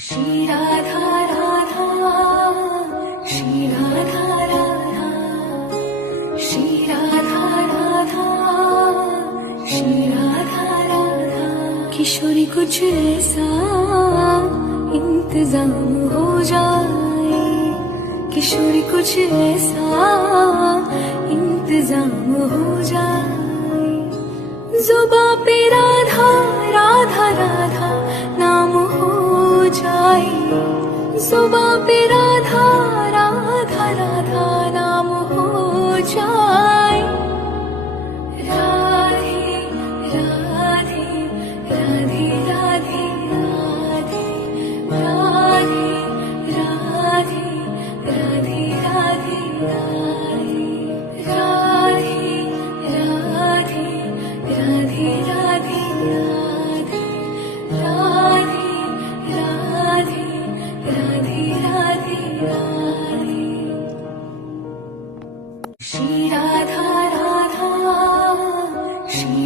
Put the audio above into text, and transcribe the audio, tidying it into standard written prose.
श्री राधा राधा, श्री राधा राधा, श्री राधा राधा, श्री राधा राधा। किशोरी कुछ ऐसा इंतजाम हो जाए, किशोरी कुछ ऐसा इंतजाम हो जाए। जुबां पे राधा राधा राधा नाम हो जाए, जुबां पे राधा राधा राधा नाम हो जाए। राधे राधे राधे राधे राधे, राधे राधे राधे राधे राधे, राधे राधे राधे राधे राधे, राधे राधे राधे राधे। श्री राधा राधा, श्री